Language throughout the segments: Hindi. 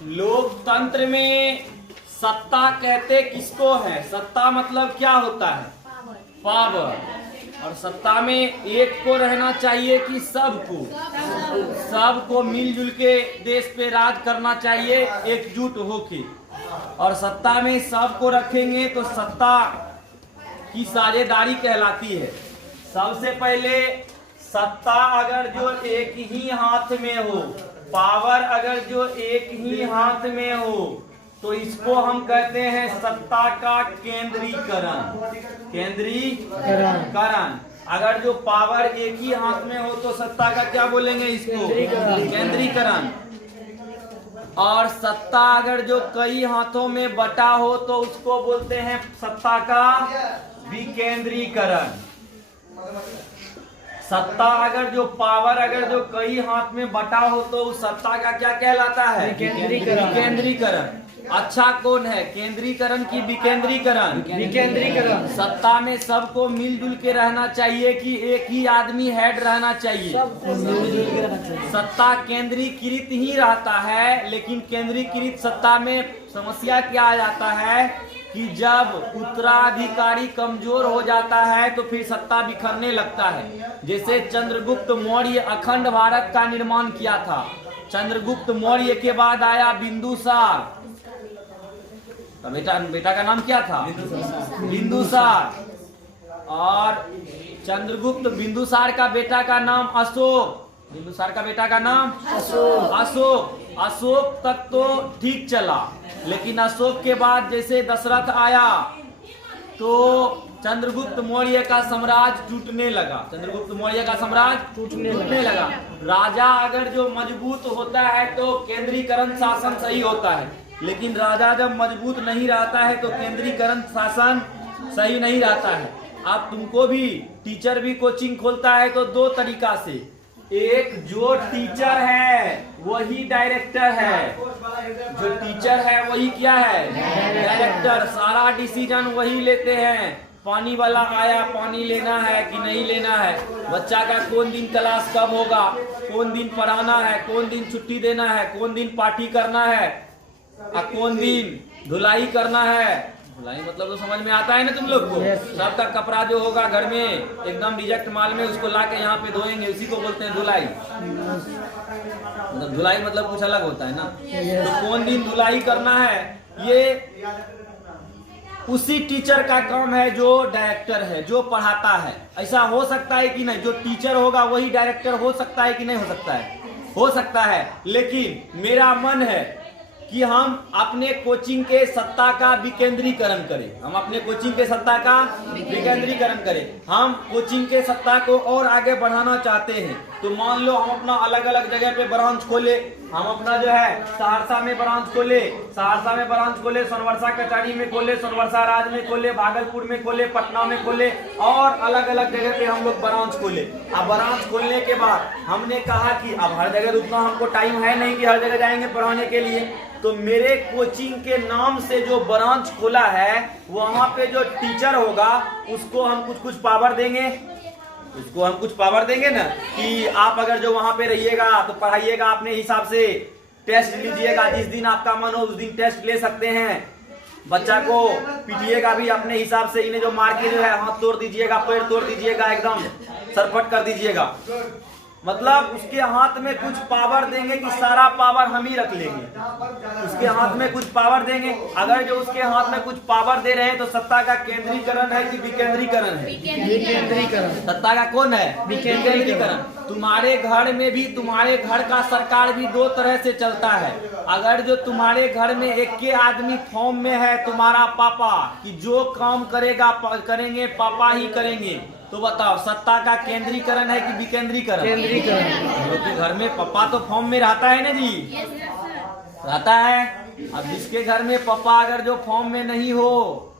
लोकतंत्र में सत्ता कहते किसको है? सत्ता मतलब क्या होता है? पावर। और सत्ता में एक को रहना चाहिए कि सबको? सबको मिलजुल के देश पे राज करना चाहिए, एकजुट होके। और सत्ता में सबको रखेंगे तो सत्ता की साझेदारी कहलाती है। सबसे पहले सत्ता अगर जो एक ही हाथ में हो, पावर अगर जो एक ही हाथ में हो, तो इसको हम कहते हैं सत्ता का केंद्रीकरण। केंद्रीकरण। अगर जो पावर एक ही हाथ में हो तो सत्ता का क्या बोलेंगे? इसको केंद्रीकरण। और सत्ता अगर जो कई हाथों में बटा हो तो उसको बोलते हैं सत्ता का विकेंद्रीकरण। सत्ता अगर जो पावर अगर जो कई हाथ में बटा हो तो उस सत्ता का क्या कहलाता है? विकेंद्रीकरण। अच्छा कौन है, केंद्रीकरण की विकेंद्रीकरण? विकेंद्रीकरण। सत्ता में सबको मिलजुल के रहना चाहिए कि एक ही आदमी हेड रहना चाहिए? सत्ता केंद्रीकृत ही रहता है, लेकिन केंद्रीकृत सत्ता में समस्या क्या आ जाता है कि जब उत्तराधिकारी कमजोर हो जाता है तो फिर सत्ता बिखरने लगता है। जैसे चंद्रगुप्त मौर्य अखंड भारत का निर्माण किया था। चंद्रगुप्त मौर्य के बाद आया बिंदुसार। तो बेटा का नाम क्या था? बिंदुसार। और चंद्रगुप्त बिंदुसार का बेटा का नाम अशोक। बिंदुसार का बेटा का नाम अशोक। अशोक तक तो ठीक चला, लेकिन अशोक के बाद जैसे दशरथ आया तो चंद्रगुप्त मौर्य का साम्राज्य टूटने लगा। चंद्रगुप्त मौर्य का साम्राज्य टूटने लगा। राजा अगर जो मजबूत होता है तो केंद्रीकरण शासन सही होता है, लेकिन राजा जब मजबूत नहीं रहता है तो केंद्रीकरण शासन सही नहीं रहता है। अब तुमको भी टीचर भी कोचिंग खोलता है तो दो तरीका से, एक जो टीचर है वही डायरेक्टर है। जो टीचर है वही क्या है? डायरेक्टर। सारा डिसीजन वही लेते हैं। पानी वाला आया, पानी लेना है कि नहीं लेना है, बच्चा का कौन दिन क्लास कब होगा, कौन दिन पढ़ाना है, कौन दिन छुट्टी देना है, कौन दिन पार्टी करना है, कौन दिन धुलाई करना है। धुलाई मतलब तो समझ में आता है ना तुम लोग को? सबका कपड़ा जो होगा घर में एकदम रिजेक्ट माल में उसको ला के यहाँ पे धोएंगे, उसी को बोलते हैं धुलाई। मतलब धुलाई मतलब कुछ अलग होता है ना। तो कौन दिन धुलाई करना है, ये उसी टीचर का काम है जो डायरेक्टर है, जो पढ़ाता है। ऐसा हो सकता है कि नहीं, जो टीचर होगा वही डायरेक्टर हो सकता है कि नहीं हो सकता है? हो सकता है। लेकिन मेरा मन है कि हम अपने कोचिंग के सत्ता का विकेंद्रीकरण करें। हम अपने कोचिंग के सत्ता का विकेंद्रीकरण करें। हम कोचिंग के सत्ता को और आगे बढ़ाना चाहते हैं तो मान लो हम अपना अलग अलग जगह पे ब्रांच खोले। हम अपना जो है सहरसा में ब्रांच खोले, सहरसा में ब्रांच खोले, सोनवर्षा कचहरी में खोले, सोनवर्षा राज में खोले, भागलपुर में खोले, पटना में खोले, और अलग अलग जगह पे हम लोग ब्रांच खोले। अब ब्रांच खोलने के बाद हमने कहा कि अब हर जगह उतना हमको टाइम है नहीं कि हर जगह जाएंगे पढ़ाने के लिए, तो मेरे कोचिंग के नाम से जो ब्रांच खोला है वहां पे जो टीचर होगा उसको हम कुछ पावर देंगे। उसको हम कुछ पावर देंगे ना कि आप अगर जो वहां पे रहिएगा तो पढ़ाइएगा अपने हिसाब से, टेस्ट लीजिएगा, जिस दिन आपका मन हो उस दिन टेस्ट ले सकते हैं। बच्चा को पीटिएगा भी अपने हिसाब से, इन्हें जो मार के जो है हाथ तोड़ दीजिएगा, पैर तोड़ दीजिएगा, एकदम सरपट कर दीजिएगा। मतलब उसके हाथ में कुछ पावर देंगे कि सारा पावर हम ही रख लेंगे। उसके हाथ में कुछ पावर देंगे। अगर जो उसके हाथ में कुछ पावर दे रहे हैं तो सत्ता का केंद्रीकरण है कि विकेंद्रीकरण है? विकेंद्रीकरण। सत्ता का कौन है? विकेंद्रीकरण। तुम्हारे घर में भी, तुम्हारे घर का सरकार भी दो तरह से चलता है। अगर जो तुम्हारे घर में एक के आदमी फॉर्म में है, तुम्हारा पापा, कि जो काम करेगा करेंगे पापा ही करेंगे, तो बताओ सत्ता का केंद्रीकरण है कि विकेंद्रीकरण? केंद्रीकरण। क्योंकि घर में पापा तो फॉर्म में रहता है ना जी, रहता है। अब जिसके घर में पापा अगर जो फॉर्म में नहीं हो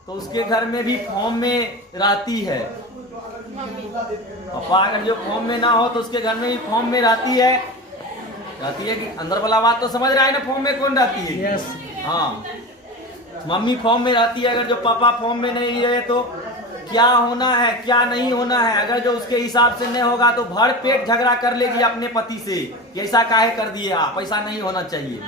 तो उसके घर में भी फॉर्म में रहती है। पापा अगर जो फॉर्म में ना हो तो उसके घर में भी फॉर्म में रहती है कि अंदर वाला बात तो समझ रहा है ना? फॉर्म में कौन रहती है? यस। हाँ, मम्मी फॉर्म में रहती है। अगर जो पापा फॉर्म में नहीं रहे तो क्या होना है क्या नहीं होना है, अगर जो उसके हिसाब से नहीं होगा तो भर पेट झगड़ा कर लेगी अपने पति से कि ऐसा काहे कर दिए आप, ऐसा नहीं होना चाहिए।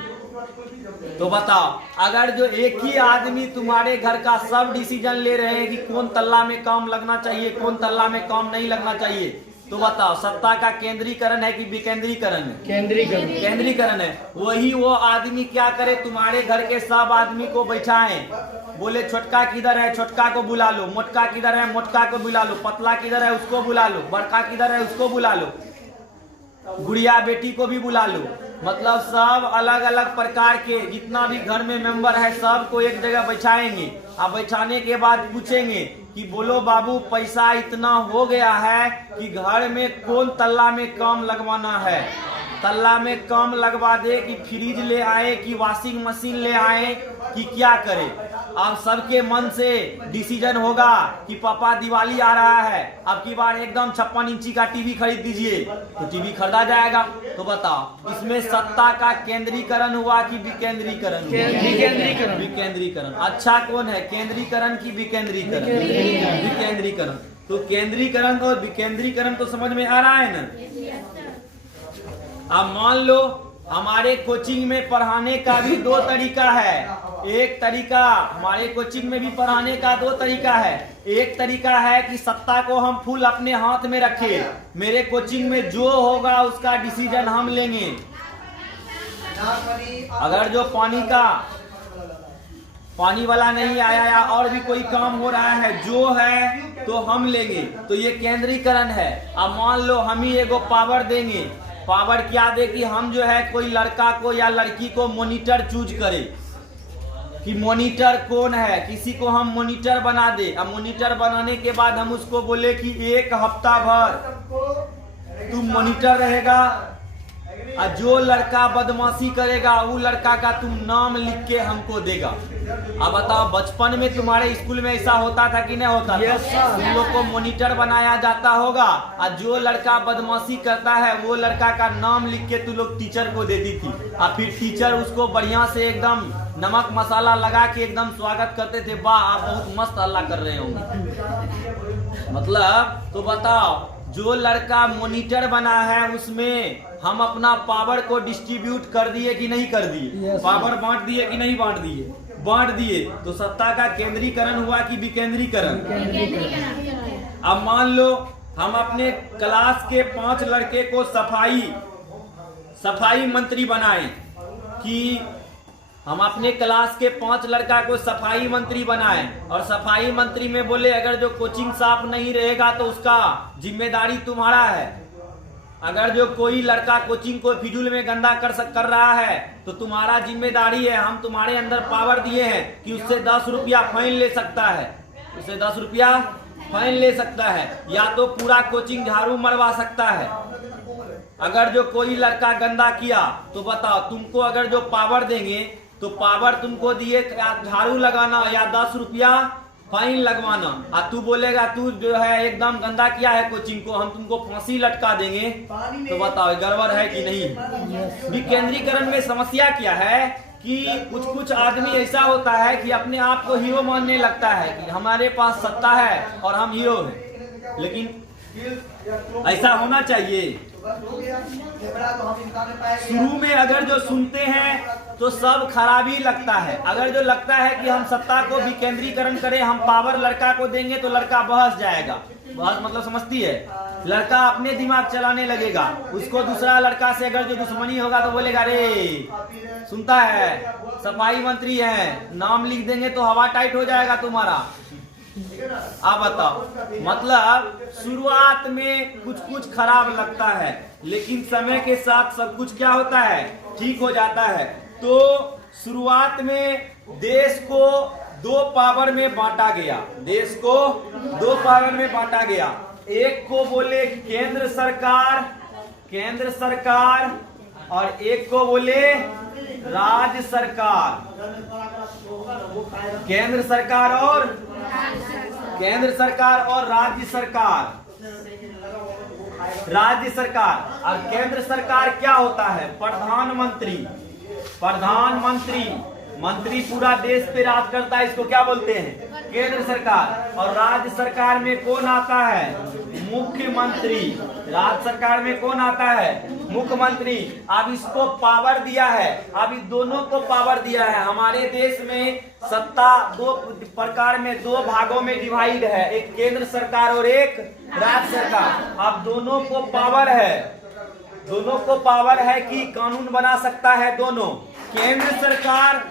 तो बताओ, अगर जो एक ही आदमी तुम्हारे घर का सब डिसीजन ले रहे हैं कि कौन तल्ला में काम लगना चाहिए, कौन तल्ला में काम नहीं लगना चाहिए, तो बताओ सत्ता का केंद्रीकरण है कि विकेंद्रीकरण है? केंद्रीकरण है। वही वो आदमी क्या करे, तुम्हारे घर के सब आदमी को बैठाए, बोले छोटका किधर है, छोटका को बुला लो, मोटका किधर है, मोटका को बुला लो, पतला किधर है, उसको बुला लो, बड़का किधर है, उसको बुला लो, गुड़िया बेटी को भी बुला लो। मतलब सब अलग अलग प्रकार के जितना भी घर में मेंबर है सबको एक जगह बैठाएंगे। अब बैठाने के बाद पूछेंगे कि बोलो बाबू पैसा इतना हो गया है कि घर में कौन तल्ला में काम लगवाना है, तल्ला में काम लगवा दे कि फ्रिज ले आए कि वॉशिंग मशीन ले आए कि क्या करे। अब सबके मन से डिसीजन होगा कि पापा दिवाली आ रहा है, अब की बार एकदम 56 इंची का टीवी खरीद दीजिए, तो टीवी खरीदा जाएगा। तो बताओ इसमें सत्ता का केंद्रीकरण हुआ कि विकेंद्रीकरण? विकेंद्रीकरण। अच्छा कौन है, केंद्रीकरण की विकेंद्रीकरण? विकेंद्रीकरण। तो केंद्रीकरण और विकेंद्रीकरण तो समझ में आ रहा है ना। अब मान लो हमारे कोचिंग में पढ़ाने का भी दो तरीका है। एक तरीका हमारे कोचिंग में भी पढ़ाने का दो तरीका है। एक तरीका है कि सत्ता को हम फुल अपने हाथ में रखे, मेरे कोचिंग में जो होगा उसका डिसीजन हम लेंगे। अगर जो पानी वाला नहीं आया या और भी कोई काम हो रहा है जो है तो हम लेंगे, तो ये केंद्रीकरण है। अब मान लो हम ही एगो पावर देंगे, पावर क्या दे कि हम जो है कोई लड़का को या लड़की को मॉनिटर चूज करें कि मॉनिटर कौन है, किसी को हम मॉनिटर बना दे। अब मॉनिटर बनाने के बाद हम उसको बोले कि एक हफ्ता भर तू मॉनिटर रहेगा और जो लड़का बदमाशी करेगा वो लड़का का तुम नाम लिख के हमको देगा। अब बताओ बचपन में तुम्हारे स्कूल में ऐसा होता था कि नहीं होता था? तुम लोग को मॉनिटर बनाया जाता होगा और जो लड़का बदमाशी करता है वो लड़का का नाम लिख के तुम लोग टीचर को देती थी और फिर टीचर उसको बढ़िया से एकदम नमक मसाला लगा के एकदम स्वागत करते थे, वाह आप बहुत मस्त हल्ला कर रहे होंगे। मतलब तो बताओ जो लड़का मॉनिटर बना है उसमें हम अपना पावर को डिस्ट्रीब्यूट कर दिए कि नहीं कर दिए? पावर बांट दिए कि नहीं बांट दिए? बांट दिए। तो सत्ता का केंद्रीकरण हुआ कि विकेंद्रीकरण? अब मान लो हम अपने क्लास के 5 लड़के को सफाई मंत्री बनाए कि हम अपने क्लास के 5 लड़का को सफाई मंत्री बनाए और सफाई मंत्री में बोले अगर जो कोचिंग साफ नहीं रहेगा तो उसका जिम्मेदारी तुम्हारा है। अगर जो कोई लड़का कोचिंग को फिजूल में गंदा कर रहा है तो तुम्हारा जिम्मेदारी है। हम तुम्हारे अंदर पावर दिए हैं कि उससे 10 रुपया फाइन ले सकता है, उससे 10 रुपया फाइन ले सकता है, या तो पूरा कोचिंग झाड़ू मरवा सकता है। अगर जो कोई लड़का गंदा किया तो बताओ तुमको अगर जो पावर देंगे तो पावर तुमको दिए झाड़ू लगाना या 10 रुपया फाइन लगवाना, और तू बोलेगा तू जो है एकदम गंदा किया है कोचिंग को, हम तुमको फांसी लटका देंगे, तो बताओ गड़बड़ है कि नहीं? विकेंद्रीकरण में समस्या क्या है कि कुछ आदमी ऐसा होता है कि अपने आप को हीरो मानने लगता है कि हमारे पास सत्ता है और हम हीरो हैं, लेकिन ऐसा होना चाहिए। शुरू में अगर जो सुनते हैं तो सब खराबी लगता है। अगर जो लगता है कि हम सत्ता को विकेंद्रीकरण करें, हम पावर लड़का को देंगे तो लड़का बहस जाएगा। बहस मतलब समझती है, लड़का अपने दिमाग चलाने लगेगा, उसको दूसरा लड़का से अगर जो दुश्मनी होगा तो बोलेगा अरे सुनता है सफाई मंत्री है, नाम लिख देंगे तो हवा टाइट हो जाएगा तुम्हारा। आप बताओ, मतलब शुरुआत में कुछ खराब लगता है लेकिन समय के साथ सब कुछ क्या होता है, ठीक हो जाता है। तो शुरुआत में देश को 2 पावर में बांटा गया, देश को 2 पावर में बांटा गया। एक को बोले केंद्र सरकार और एक को बोले राज्य सरकार। केंद्र सरकार और राज्य सरकार। राज्य सरकार और केंद्र सरकार क्या होता है? प्रधानमंत्री मंत्री पूरा देश पे राज करता है, इसको क्या बोलते हैं? केंद्र सरकार। और राज्य सरकार में कौन आता है? मुख्यमंत्री। राज्य सरकार में कौन आता है? मुख्यमंत्री। अब इसको पावर दिया है, अब इस दोनों को पावर दिया है। हमारे देश में सत्ता दो प्रकार में, दो भागों में डिवाइड है, एक केंद्र सरकार और एक राज्य सरकार। अब दोनों को पावर है, दोनों को पावर है कि कानून बना सकता है दोनों। केंद्र सरकार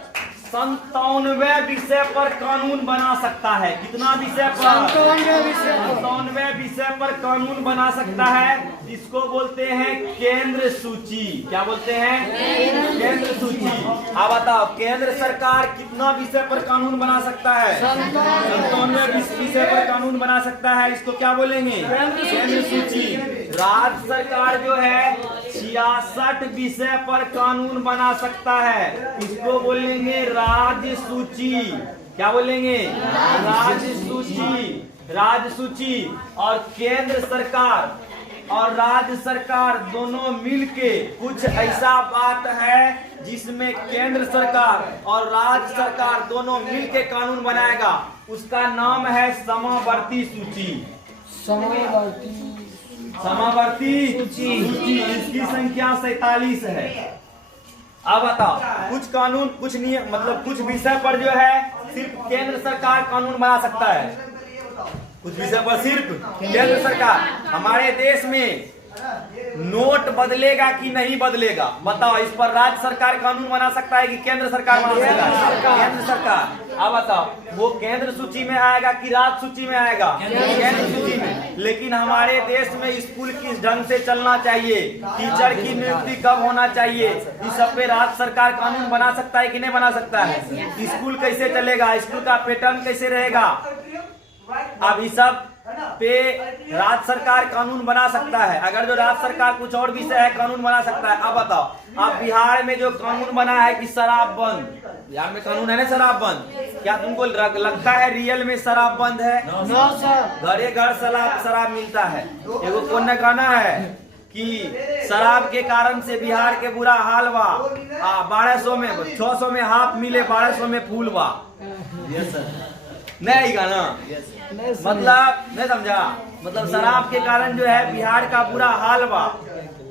97 विषय पर कानून बना सकता है। कितना विषय पर? 97 विषय पर कानून बना सकता है, जिसको बोलते हैं केंद्र सूची। क्या बोलते हैं? केंद्र सूची। अब बताओ केंद्र सरकार कितना विषय पर कानून बना सकता है? 97 विषय पर कानून बना सकता है, इसको क्या बोलेंगे? केंद्र सूची। राज्य सरकार जो है 66 विषय पर कानून बना सकता है, इसको बोलेंगे राज्य सूची। क्या बोलेंगे? राज्य सूची। राज्य सूची। और केंद्र सरकार और राज्य सरकार दोनों मिलके कुछ ऐसा बात है जिसमें केंद्र सरकार और राज्य सरकार दोनों मिलके कानून बनाएगा, उसका नाम है समावर्ती सूची। समावर्ती सूची। इसकी संख्या 47 है। अब बताओ कुछ कानून, कुछ नियम, मतलब कुछ विषय पर जो है सिर्फ केंद्र सरकार कानून बना सकता है, कुछ विषय पर सिर्फ केंद्र सरकार। हमारे देश में नोट बदलेगा कि नहीं बदलेगा, बताओ इस पर राज्य सरकार कानून बना सकता है कि केंद्र सरकार बना सकता है? केंद्र सरकार। अब बताओ वो केंद्र सूची में आएगा कि राज्य सूची में आएगा? केंद्र सूची में। लेकिन हमारे देश में स्कूल किस ढंग से चलना चाहिए, टीचर की नियुक्ति कब होना चाहिए, इस सब पे राज्य सरकार कानून बना सकता है कि नहीं बना सकता है? स्कूल कैसे चलेगा, स्कूल का पैटर्न कैसे रहेगा, अब इस सब पे राज्य सरकार कानून बना सकता है। अगर जो राज्य सरकार कुछ और विषय है कानून बना सकता है। अब बताओ अब बिहार में जो कानून बना है कि शराब बंद, बिहार में कानून है ना शराब बंद, क्या तुमको लगता है रियल में शराब बंद है? घरे घर शराब मिलता है। एगो कौन गाना है कि शराब के कारण से बिहार के बुरा हाल बा, 1200 में 600 में हाफ मिले, 1200 में फूल बा। नहीं गाना मतलब नहीं समझा, मतलब शराब के कारण जो है बिहार का बुरा हाल बा,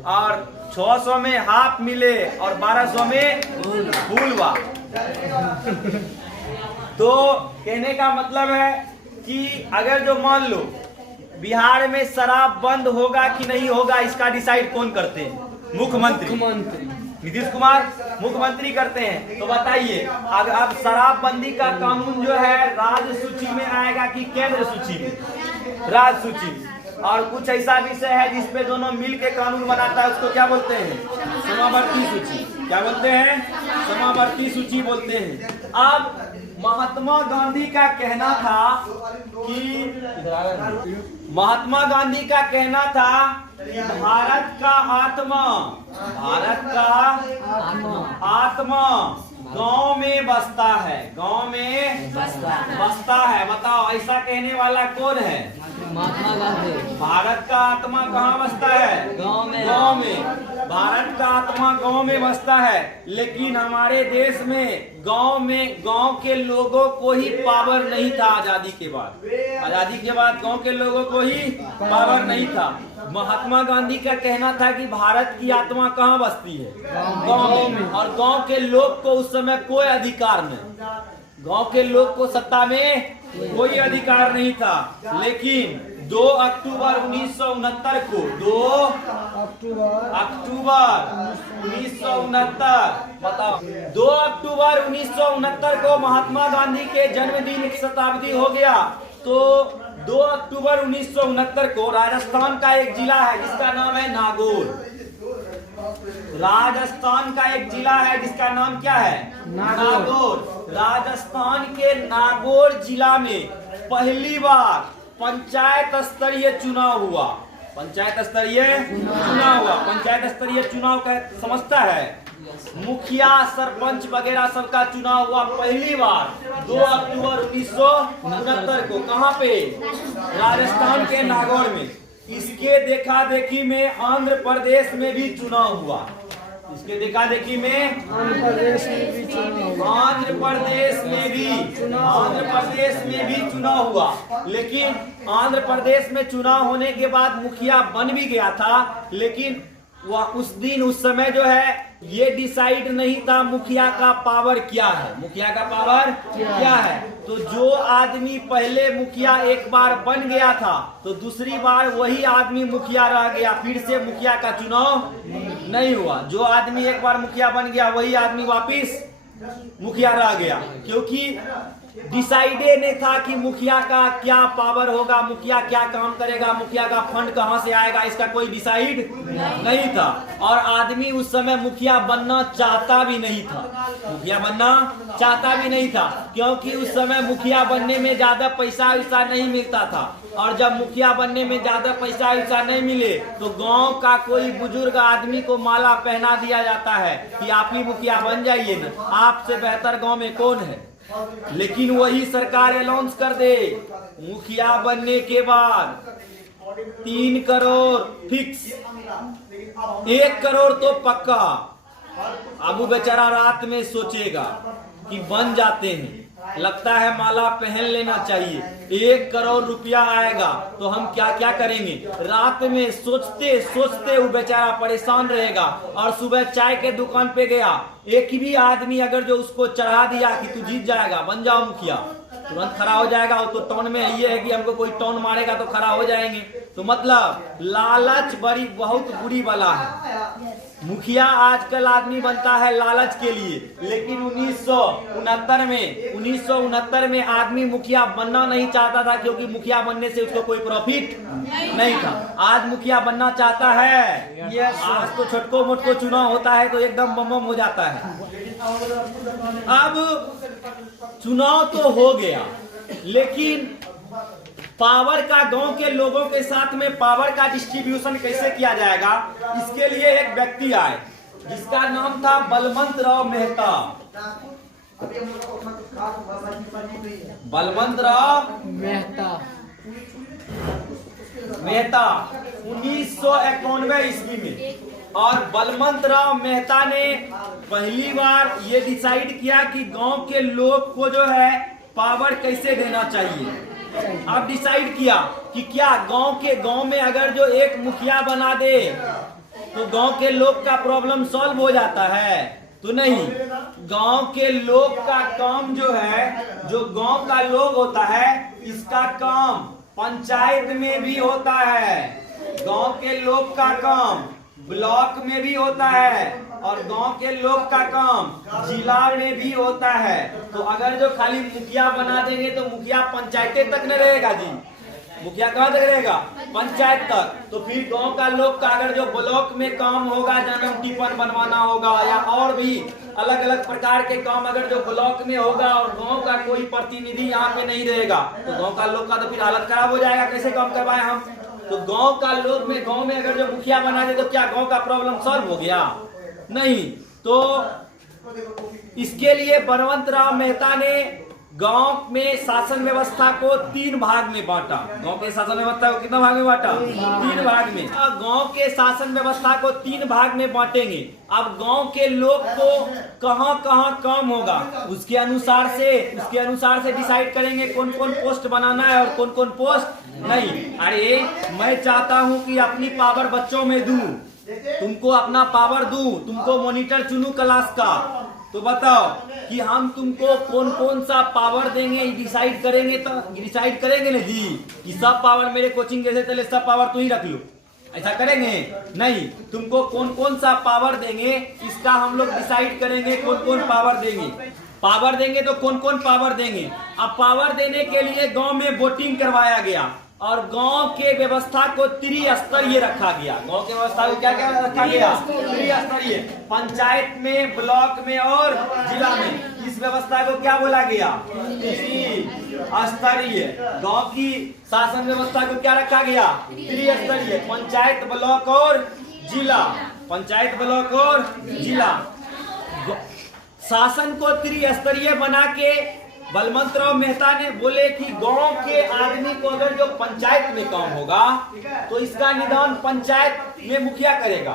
और 600 में हाफ मिले और 1200 में फूल बा। तो कहने का मतलब है कि अगर जो मान लो बिहार में शराब बंद होगा कि नहीं होगा, इसका डिसाइड कौन करते हैं? मुख्यमंत्री। नीतीश कुमार मुख्यमंत्री करते हैं। तो बताइए अगर अब शराबबंदी का कानून जो है राज्य सूची में आएगा कि केंद्र सूची में? राज्य सूची में। और कुछ ऐसा विषय है जिसपे दोनों मिल के कानून बनाता है, उसको क्या बोलते हैं? समावर्ती सूची। क्या बोलते हैं? समावर्ती सूची बोलते हैं। अब महात्मा गांधी का कहना था कि भारत का आत्मा गांव में बसता है, गांव में बसता है। बताओ ऐसा कहने वाला कौन है? महात्मा गांधी। भारत का आत्मा कहाँ बसता है? गांव में। भारत का आत्मा गांव में बसता है, लेकिन हमारे देश में गांव के लोगों को ही पावर नहीं था। आजादी के बाद गांव के लोगों को ही पावर नहीं था। महात्मा गांधी का कहना था कि भारत की आत्मा कहाँ बसती है? गांव में। और गांव के लोग को उस समय कोई अधिकार नहीं, गांव के लोग को सत्ता में कोई अधिकार नहीं था। लेकिन 2 अक्टूबर 1969 को 2 अक्टूबर 1969 बताओ 2 अक्टूबर 1969 को महात्मा गांधी के जन्मदिन की शताब्दी हो गया। तो 2 अक्टूबर 1969 को राजस्थान का एक जिला है जिसका नाम है नागौर। राजस्थान का एक जिला है जिसका नाम क्या है? नागौर। राजस्थान के नागौर जिला में पहली बार पंचायत स्तरीय चुनाव हुआ। पंचायत स्तरीय चुनाव का समझता है? मुखिया, सरपंच वगैरह सबका चुनाव हुआ पहली बार 2 अक्टूबर 1969 को। कहाँ पे? राजस्थान के नागौर में। इसके देखा देखी में आंध्र प्रदेश में भी चुनाव हुआ। इसके देखा देखी में आंध्र आंध्र प्रदेश में भी चुनाव हुआ, लेकिन आंध्र प्रदेश में चुनाव होने के बाद मुखिया बन भी गया था, लेकिन वह उस समय जो है ये डिसाइड नहीं था मुखिया का पावर क्या है, मुखिया का पावर क्या है। तो जो आदमी पहले मुखिया एक बार बन गया था तो दूसरी बार वही आदमी मुखिया रह गया, फिर से मुखिया का चुनाव नहीं हुआ। जो आदमी एक बार मुखिया बन गया वही आदमी वापिस मुखिया रह गया, क्योंकि डिसाइडे नहीं था कि मुखिया का क्या पावर होगा, मुखिया क्या काम करेगा, मुखिया का फंड कहां से आएगा, इसका कोई डिसाइड नहीं था। और आदमी उस समय मुखिया बनना चाहता भी नहीं था, मुखिया बनना चाहता भी नहीं था, क्योंकि उस समय मुखिया बनने में ज्यादा पैसा वैसा नहीं मिलता था। और जब मुखिया बनने में ज्यादा पैसा वैसा नहीं मिले तो गांव का कोई बुजुर्ग आदमी को माला पहना दिया जाता है कि आप ही मुखिया बन जाइए ना, आपसे बेहतर गांव में कौन है। लेकिन वही सरकार अनाउंस कर दे मुखिया बनने के बाद 3 करोड़ फिक्स, 1 करोड़ तो पक्का। अब वो बेचारा रात में सोचेगा कि बन जाते हैं, लगता है माला पहन लेना चाहिए, 1 करोड़ रुपया आएगा तो हम क्या क्या करेंगे। रात में सोचते सोचते वो बेचारा परेशान रहेगा। और सुबह चाय के दुकान पे गया, एक भी आदमी अगर जो उसको चढ़ा दिया कि तू जीत जाएगा, बन जाओ मुखिया, तुरंत खड़ा हो जाएगा। वो तो टोन में ये है कि हमको कोई टोन मारेगा तो खड़ा हो जाएंगे। तो मतलब लालच बहुत बुरी बला है। मुखिया आजकल आदमी बनता है लालच के लिए, लेकिन 1969 में आदमी मुखिया बनना नहीं चाहता था, क्योंकि मुखिया बनने से उसको कोई प्रॉफिट नहीं था। आज मुखिया बनना चाहता है, आज तो छोटको मोटको चुनाव होता है तो एकदम बम बम हो जाता है। अब चुनाव तो हो गया, लेकिन पावर का गांव के लोगों के साथ में पावर का डिस्ट्रीब्यूशन कैसे किया जाएगा, इसके लिए एक व्यक्ति आए जिसका नाम था बलवंत राव मेहता। बलवंत राव मेहता 1991 ईस्वी में। और बलवंत राव मेहता ने पहली बार ये डिसाइड किया कि गांव के लोग को जो है पावर कैसे देना चाहिए। अब डिसाइड किया कि क्या गांव में अगर जो एक मुखिया बना दे तो गांव के लोग का प्रॉब्लम सॉल्व हो जाता है। तो नहीं, गांव के लोग का काम जो है, जो गांव का लोग होता है, इसका काम पंचायत में भी होता है, गांव के लोग का काम ब्लॉक में भी होता है, और गांव के लोग का काम जिला में भी होता है। तो अगर जो खाली मुखिया बना देंगे तो मुखिया पंचायतें तक न रहेगा जी, मुखिया कहाँ तक रहेगा, पंचायत तक। तो फिर गांव का लोग का अगर जो ब्लॉक में काम होगा, जन्म टिप्पण बनवाना होगा या और भी अलग अलग प्रकार के काम अगर जो ब्लॉक में होगा और गांव का कोई प्रतिनिधि यहाँ पे नहीं रहेगा तो गांव का लोग का तो फिर हालत खराब हो जाएगा, कैसे काम करवाए हम। तो गांव का लोग में गांव में अगर जो मुखिया बना दे तो क्या गांव का प्रॉब्लम सॉल्व हो गया? नहीं। तो इसके लिए बलवंत राव मेहता ने गांव में शासन व्यवस्था को 3 भाग में बांटा। गांव के शासन व्यवस्था को कितना भाग में बांटा? 3 भाग में। गांव के शासन व्यवस्था को 3 भाग में बांटेंगे। अब गांव के लोग को कहां कहां काम होगा उसके अनुसार से डिसाइड करेंगे कौन कौन पोस्ट बनाना है और कौन कौन पोस्ट नहीं। अरे मैं चाहता हूं कि अपनी पावर बच्चों में दूं, तुमको अपना पावर दूं, तुमको मॉनिटर चुनूं क्लास का, तो बताओ कि हम तुमको कौन कौन सा पावर देंगे, डिसाइड करेंगे ना जी कि सब पावर मेरे कोचिंग जैसे चले, सब पावर तू ही रख लो, ऐसा करेंगे नहीं। तुमको कौन कौन सा पावर देंगे इसका हम लोग डिसाइड करेंगे, कौन कौन पावर देंगे तो कौन कौन पावर देंगे। अब पावर देने के लिए गांव में वोटिंग करवाया गया और गांव के व्यवस्था को त्रिस्तरीय रखा गया। गांव के व्यवस्था को क्या क्या रखा गया? त्रिस्तरीय। पंचायत में, ब्लॉक में और जिला में इस व्यवस्था को क्या बोला गया? त्रिस्तरीय। गांव की शासन व्यवस्था को क्या रखा गया? त्रिस्तरीय। पंचायत, ब्लॉक और जिला। पंचायत, ब्लॉक और जिला। शासन को त्रिस्तरीय बना के बलवंत राव मेहता ने बोले कि गांव के आदमी को अगर जो पंचायत में काम होगा तो इसका निदान पंचायत में मुखिया करेगा,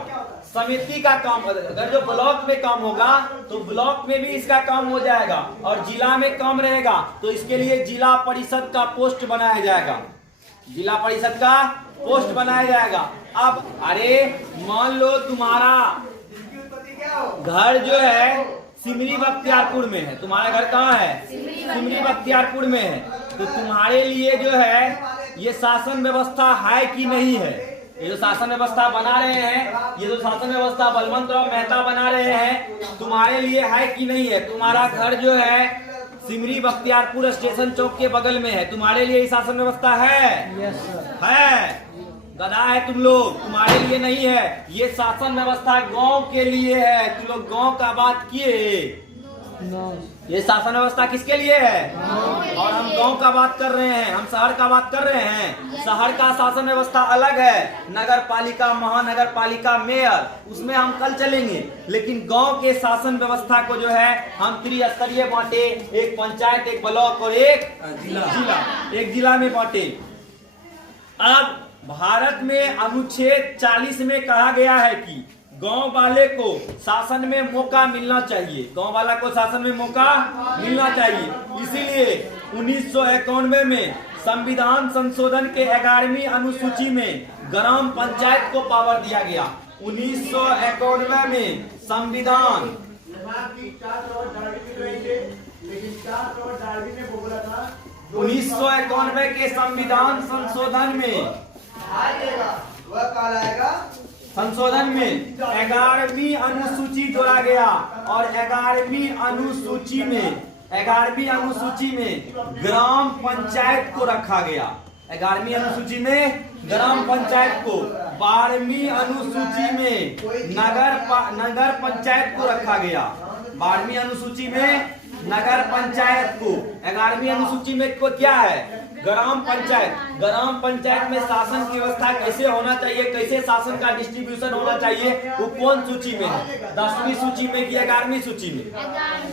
समिति का काम, अगर जो ब्लॉक में काम होगा तो ब्लॉक में भी इसका काम हो जाएगा, और जिला में काम रहेगा तो इसके लिए जिला परिषद का पोस्ट बनाया जाएगा, जिला परिषद का पोस्ट बनाया जाएगा। अब अरे मान लो तुम्हारा घर जो है सिमरी बख्तियारपुर में है, तुम्हारा घर कहाँ है? सिमरी बख्तियारपुर में है, तो तुम्हारे लिए जो है ये शासन व्यवस्था है कि नहीं है? ये जो शासन व्यवस्था बना रहे हैं, ये जो शासन व्यवस्था बलवंत राव मेहता बना रहे हैं, तुम्हारे लिए है कि नहीं है? तुम्हारा घर जो है सिमरी बख्तियारपुर स्टेशन चौक के बगल में है, तुम्हारे लिए ये शासन व्यवस्था है? है? गधा है तुम लोग, तुम्हारे लिए नहीं है। ये शासन व्यवस्था गांव के लिए है, तुम लोग गांव का बात किए। ये शासन व्यवस्था किसके लिए है? और हम गांव का बात कर रहे हैं, हम शहर का बात कर रहे हैं। शहर का शासन व्यवस्था अलग है, नगर पालिका, महानगर पालिका, मेयर, उसमें हम कल चलेंगे। लेकिन गांव के शासन व्यवस्था को जो है हम त्रिस्तरीय बांटे, एक पंचायत, एक ब्लॉक और एक जिला, एक जिला में बांटे। अब भारत में अनुच्छेद 40 में कहा गया है कि गांव वाले को शासन में मौका मिलना चाहिए, गांव वाला को शासन में मौका मिलना चाहिए। इसीलिए 1991 में संविधान संशोधन के 11वीं अनुसूची में ग्राम पंचायत को पावर दिया गया। 1991 में संविधान 1991 के संविधान संशोधन में संशोधन में 11वीं अनुसूची जोड़ा गया, और 11वीं अनुसूची में ग्राम पंचायत को रखा गया। 11वीं अनुसूची में ग्राम पंचायत को, 12वीं अनुसूची में नगर पंचायत को रखा गया। 12वीं अनुसूची में नगर पंचायत को, 11वीं अनुसूची में को क्या है? ग्राम पंचायत। ग्राम पंचायत में शासन की व्यवस्था कैसे होना चाहिए, कैसे शासन का डिस्ट्रीब्यूशन होना चाहिए, वो कौन सूची में है? 10वीं सूची में कि 11वीं सूची में?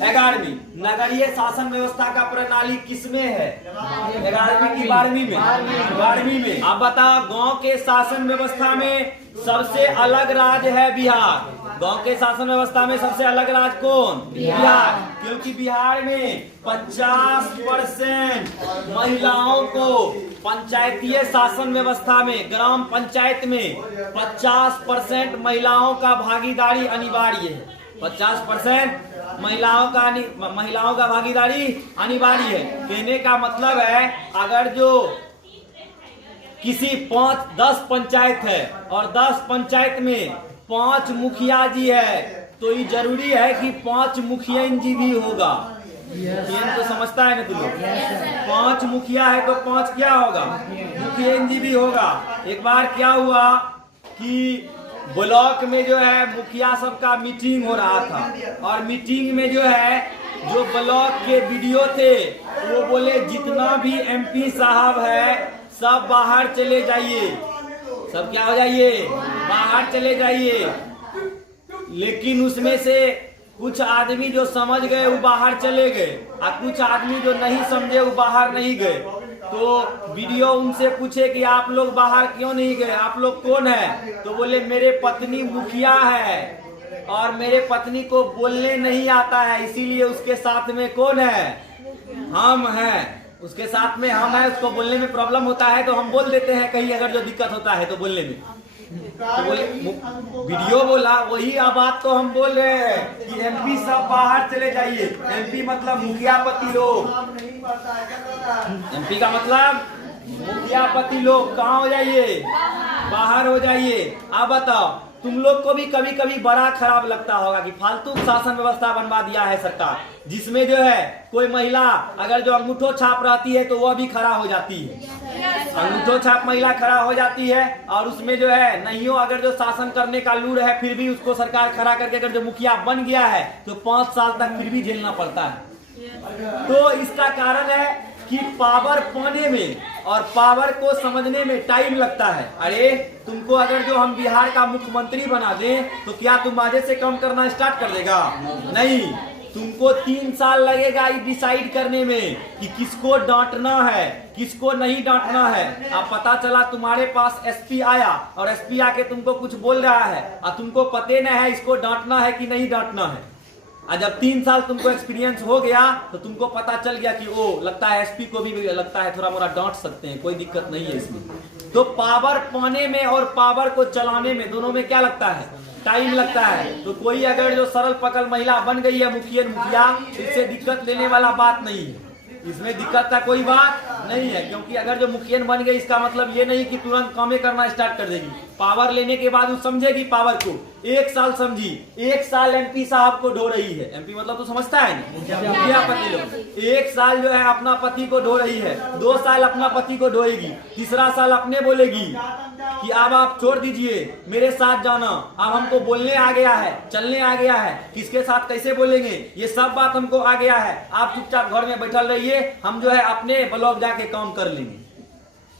11वीं। नगरीय शासन व्यवस्था का प्रणाली किसमें है? 11वीं की 12वीं में? 12वीं में। अब बताओ, गांव के शासन व्यवस्था में सबसे अलग राज्य है बिहार। गांव के शासन व्यवस्था में सबसे अलग राज्य कौन? बिहार। क्योंकि बिहार में 50% महिलाओं को पंचायतीय शासन व्यवस्था में, ग्राम पंचायत में 50% महिलाओं का भागीदारी अनिवार्य है। 50% महिलाओं का भागीदारी अनिवार्य है। कहने का मतलब है, अगर जो किसी 10 पंचायत है और 10 पंचायत में 5 मुखिया जी है, तो ये जरूरी है कि 5 मुखिया जी भी होगा। ये तो समझता है ना तुम लोग? 5 मुखिया है तो 5 क्या होगा? मुखिया जी भी होगा। एक बार क्या हुआ कि ब्लॉक में जो है मुखिया सबका मीटिंग हो रहा था, और मीटिंग में जो है जो ब्लॉक के बीडीओ थे वो बोले जितना भी एमपी साहब है सब बाहर चले जाइए, सब क्या हो जाइए? बाहर चले जाइए। लेकिन उसमें से कुछ आदमी जो समझ गए वो बाहर चले गए, और कुछ आदमी जो नहीं समझे वो बाहर नहीं गए। तो वीडियो उनसे पूछे कि आप लोग बाहर क्यों नहीं गए, आप लोग कौन है? तो बोले मेरे पत्नी मुखिया है और मेरे पत्नी को बोलने नहीं आता है, इसीलिए उसके साथ में कौन है? हम हैं। उसके साथ में हम हैं, उसको बोलने में प्रॉब्लम होता है तो हम बोल देते हैं कहीं अगर जो दिक्कत होता है तो बोलने में। तो बोले वीडियो बोला, वही बात तो हम बोल रहे हैं कि एमपी सब बाहर चले जाइए। एमपी मतलब मुखिया पति लोग, एमपी का मतलब मुखिया पति लोग कहाँ हो जाइए? बाहर हो जाइए। अब बताओ, तुम लोग को भी कभी कभी बड़ा खराब लगता होगा कि फालतू शासन व्यवस्था बनवा दिया है सरकार, जिसमें जो है कोई महिला अगर जो अंगूठो छाप रहती है तो वह भी खड़ा हो जाती है। अंगूठो छाप महिला खड़ा हो जाती है, और उसमें जो है नहीं हो अगर जो शासन करने का लूर है फिर भी उसको सरकार खड़ा करके अगर जो मुखिया बन गया है तो 5 साल तक फिर भी झेलना पड़ता है। तो इसका कारण है कि पावर पाने में और पावर को समझने में टाइम लगता है। अरे तुमको अगर जो हम बिहार का मुख्यमंत्री बना दें तो क्या तुम आधे से कम करना स्टार्ट कर देगा? नहीं। तुमको 3 साल लगेगा ये डिसाइड करने में कि किसको डांटना है, किसको नहीं डांटना है। अब पता चला तुम्हारे पास एसपी आया और एसपी आके तुमको कुछ बोल रहा है और तुमको पते नहीं है इसको डांटना है कि नहीं डांटना है। और जब 3 साल तुमको एक्सपीरियंस हो गया तो तुमको पता चल गया कि ओ लगता है एसपी को भी लगता है थोड़ा मोड़ा डांट सकते हैं, कोई दिक्कत नहीं है इसमें। तो पावर पाने में और पावर को चलाने में दोनों में क्या लगता है, टाइम लगता है। तो कोई अगर जो सरल पकड़ महिला बन गई है मुखिया, इससे दिक्कत लेने वाला बात नहीं है, इसमें दिक्कत का कोई बात नहीं है। क्योंकि अगर जो मुखिया बन गई इसका मतलब ये नहीं कि तुरंत कामें करना स्टार्ट कर देगी। पावर लेने के बाद वो समझेगी पावर को, 1 साल समझी, 1 साल एमपी साहब को ढो रही है। एमपी मतलब तो समझता है मुखिया पति लोग। 1 साल जो है अपना पति को ढो रही है, 2 साल अपना पति को ढोएगी, 3रा साल अपने बोलेगी कि अब आप छोड़ दीजिए, मेरे साथ जाना, अब हमको बोलने आ गया है, चलने आ गया है, किसके साथ कैसे बोलेंगे ये सब बात हमको आ गया है, आप चुपचाप घर में बैठल रहिए, हम जो है अपने ब्लॉक जाके काम कर लेंगे।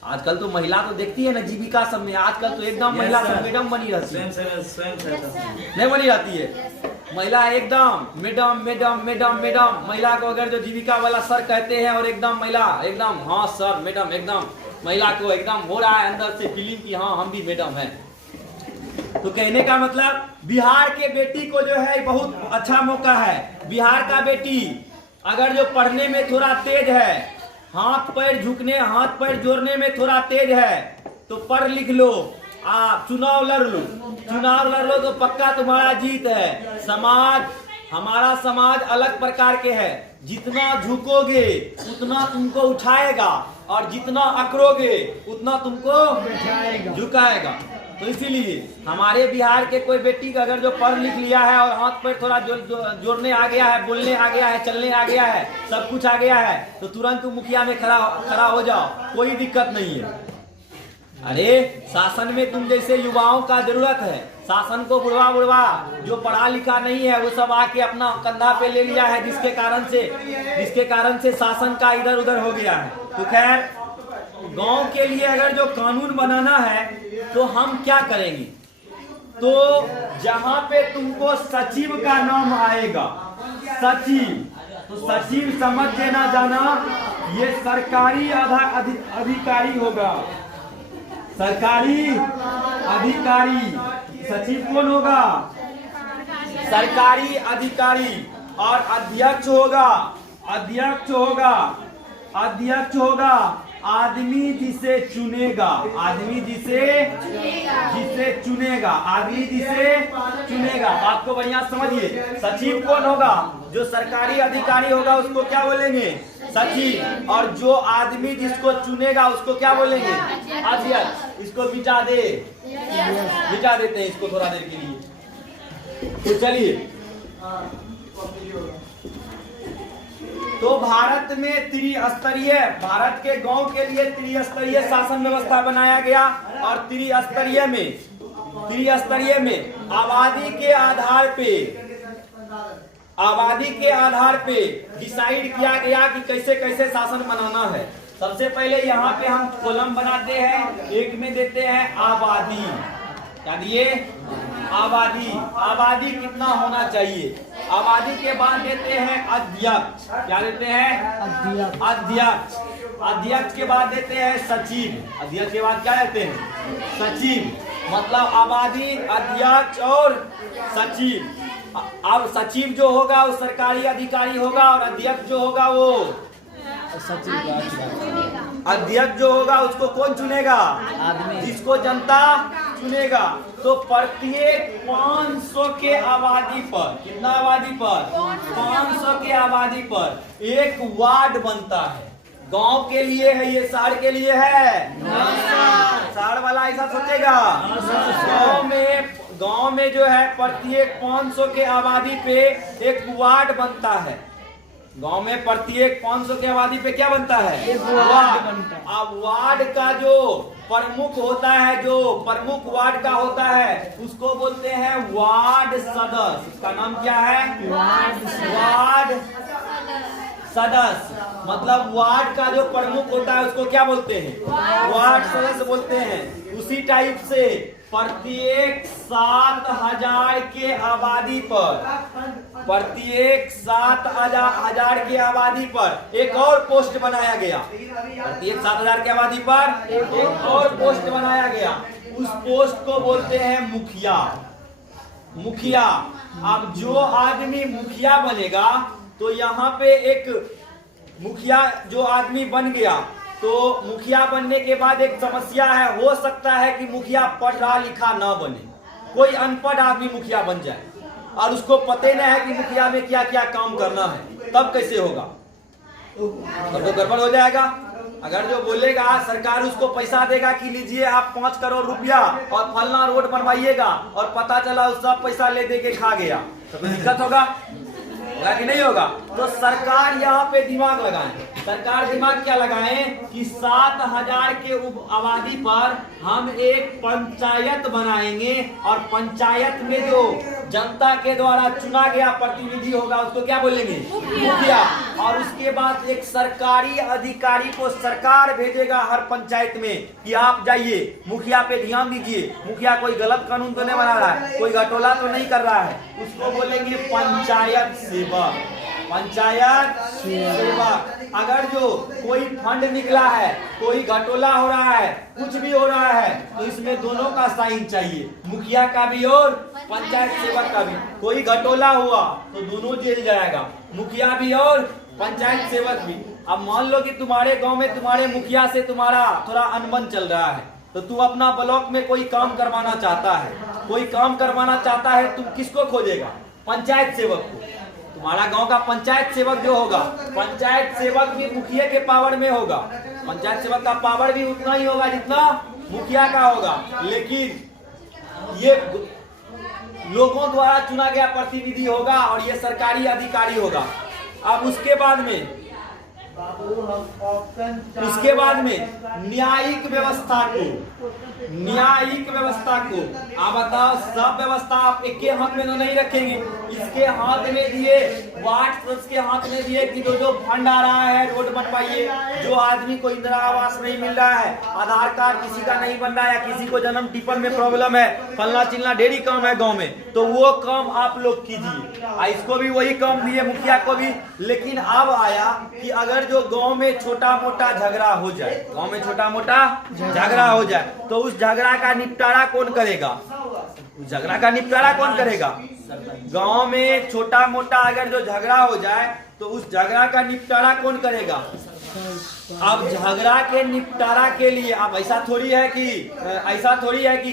आजकल तो महिला तो देखती है ना जीविका सब में, आजकल तो एकदम महिला सब मैडम बनी रहती है, नहीं बनी रहती है महिला एकदम मैडम मैडम मैडम मैडम। महिला को अगर जो जीविका वाला सर कहते हैं और एकदम महिला एकदम हाँ सर मैडम, एकदम महिला को एकदम हो रहा है अंदर से फीलिंग कि हाँ हम भी मैडम हैं। तो कहने का मतलब बिहार के बेटी को जो है बहुत अच्छा मौका है। बिहार का बेटी अगर जो पढ़ने में थोड़ा तेज है, हाथ पैर झुकने हाथ पैर जोड़ने में थोड़ा तेज है तो पढ़ लिख लो, आप चुनाव लड़ लो तो पक्का तुम्हारा जीत है। समाज, हमारा समाज अलग प्रकार के है, जितना झुकोगे उतना तुमको उठाएगा और जितना अकड़ोगे उतना तुमको झुकाएगा। तो इसीलिए हमारे बिहार के कोई बेटी का अगर जो पढ़ लिख लिया है और हाथ पैर थोड़ा जोड़ने आ गया है, बोलने आ गया है, चलने आ गया है, सब कुछ आ गया है, तो तुरंत मुखिया में खड़ा हो जाओ, कोई दिक्कत नहीं है। अरे शासन में तुम जैसे युवाओं का जरूरत है, शासन को बुढ़वा जो पढ़ा लिखा नहीं है वो सब आके अपना कंधा पे ले लिया है, जिसके कारण से शासन का इधर उधर हो गया है। तो खैर गांव के लिए अगर जो कानून बनाना है तो हम क्या करेंगे, तो जहां पे तुमको सचिव का नाम आएगा, सचिव, तो सचिव समझ देना जाना ये सरकारी अधिकारी होगा, सरकारी अधिकारी। सचिव कौन होगा, सरकारी अधिकारी। और अध्यक्ष होगा आदमी जिसे चुनेगा, बात को बढ़िया समझिए। सचिव कौन होगा, जो सरकारी अधिकारी होगा उसको क्या बोलेंगे, सचिव। और जो आदमी जिसको चुनेगा उसको क्या बोलेंगे, अध्यक्ष। इसको मिटा देते हैं इसको थोड़ा देर के लिए। तो चलिए, तो भारत में त्रिस्तरीय, भारत के गांव के लिए त्रिस्तरीय शासन व्यवस्था बनाया गया। और त्रिस्तरीय में आबादी के आधार पे डिसाइड किया गया कि कैसे कैसे शासन बनाना है। सबसे पहले यहाँ पे हम कॉलम बनाते हैं, एक में देते हैं आबादी, क्या दिए, आबादी कितना होना चाहिए। आबादी के बाद देते हैं अध्यक्ष, क्या देते हैं, अध्यक्ष के बाद देते हैं सचिव, अध्यक्ष के बाद क्या देते हैं, सचिव। मतलब आबादी, अध्यक्ष और सचिव। अब सचिव जो होगा वो सरकारी अधिकारी होगा और अध्यक्ष जो होगा वो अध्यक्ष जो होगा उसको कौन चुनेगा, जिसको जनता चुनेगा। तो प्रत्येक 500 के आबादी पर, कितना आबादी पर, 500 के आबादी पर एक वार्ड बनता है। गांव के लिए है ये, शहर के लिए है, शहर वाला ऐसा सोचेगा। गांव में जो है प्रत्येक 500 के आबादी पे एक वार्ड बनता है। गांव में प्रत्येक 500 की आबादी पे क्या बनता है, वार्ड। अब वार्ड का जो प्रमुख होता है, जो प्रमुख वार्ड का होता है उसको बोलते हैं वार्ड सदस्य। उसका नाम क्या है, वार्ड सदस्य, मतलब वार्ड का जो प्रमुख होता है उसको क्या बोलते हैं? वार्ड सदस्य बोलते हैं। उसी टाइप से प्रत्येक 7,000 के आबादी पर, प्रत्येक 7,000 के आबादी पर एक और पोस्ट बनाया गया। प्रत्येक 7,000 के आबादी पर एक और पोस्ट बनाया गया। उस पोस्ट को बोलते हैं मुखिया। मुखिया, अब जो आदमी मुखिया बनेगा तो यहाँ पे एक मुखिया जो आदमी बन गया, तो मुखिया बनने के बाद एक समस्या है, हो सकता है कि मुखिया पढ़ा लिखा ना बने, कोई अनपढ़ आदमी मुखिया बन जाए और उसको पता ही नहीं है कि मुखिया में क्या क्या काम करना है, तब कैसे होगा? तब तो गड़बड़ हो जाएगा। अगर जो बोलेगा सरकार उसको पैसा देगा कि लीजिए आप 5 करोड़ रुपया और फलना रोड बनवाइएगा, और पता चला उस सब पैसा ले दे के खा गया, तो दिक्कत होगा कि नहीं होगा? तो सरकार यहाँ पे दिमाग लगाए। सरकार दिमाग क्या लगाए कि 7,000 के आबादी पर हम एक पंचायत बनाएंगे, और पंचायत में जो जनता के द्वारा चुना गया प्रतिनिधि होगा उसको क्या बोलेंगे? मुखिया। और उसके बाद एक सरकारी अधिकारी को सरकार भेजेगा हर पंचायत में कि आप जाइए मुखिया पे ध्यान दीजिए, मुखिया कोई गलत कानून तो नहीं बना रहा है, कोई घटोला तो नहीं कर रहा है, उसको बोलेंगे पंचायत सेवक। पंचायत सेवक। अगर जो कोई फंड निकला है, कोई घटोला हो रहा है, कुछ भी हो रहा है, तो इसमें दोनों का साइन चाहिए, मुखिया का भी और पंचायत सेवक का भी। कोई घटोला हुआ तो दोनों जेल जाएगा, मुखिया भी और पंचायत सेवक भी। अब मान लो कि तुम्हारे गांव में तुम्हारे मुखिया से तुम्हारा थोड़ा अनबन चल रहा है, तो तू अपना ब्लॉक में कोई काम करवाना चाहता है, कोई काम करवाना चाहता है, तुम किसको खोजेगा? पंचायत सेवक को। तुम्हारा गांव का पंचायत सेवक जो होगा, पंचायत सेवक भी मुखिया के पावर में होगा, पंचायत सेवक का पावर भी उतना ही होगा जितना मुखिया का होगा, लेकिन ये लोगों द्वारा चुना गया प्रतिनिधि होगा और ये सरकारी अधिकारी होगा। अब उसके बाद में न्यायिक व्यवस्था को आप बताओ, सब व्यवस्था आप एक के हाथ में तो नहीं रखेंगे, इसके हाथ में दिए, वार्ड सदस्य के हाथ में दिए कि जो फंड आ रहा है रोड बनवाइए, जो आदमी को इंदिरा आवास नहीं मिल रहा है, आधार कार्ड किसी का नहीं बन रहा है, किसी को जन्म टिप्पण में प्रॉब्लम है, फलना चिलना ढेरी काम है गाँव में, तो वो काम आप लोग कीजिए। इसको भी वही काम दिए, मुखिया को भी। लेकिन अब आया कि अगर जो गांव में छोटा मोटा झगड़ा हो जाए, गांव में छोटा मोटा झगड़ा हो जाए, तो उस झगड़ा का निपटारा कौन करेगा? झगड़ा का निपटारा कौन करेगा? गांव में छोटा मोटा अगर जो झगड़ा हो जाए तो उस झगड़ा का निपटारा कौन करेगा? अब झगड़ा के निपटारा के लिए अब ऐसा थोड़ी है कि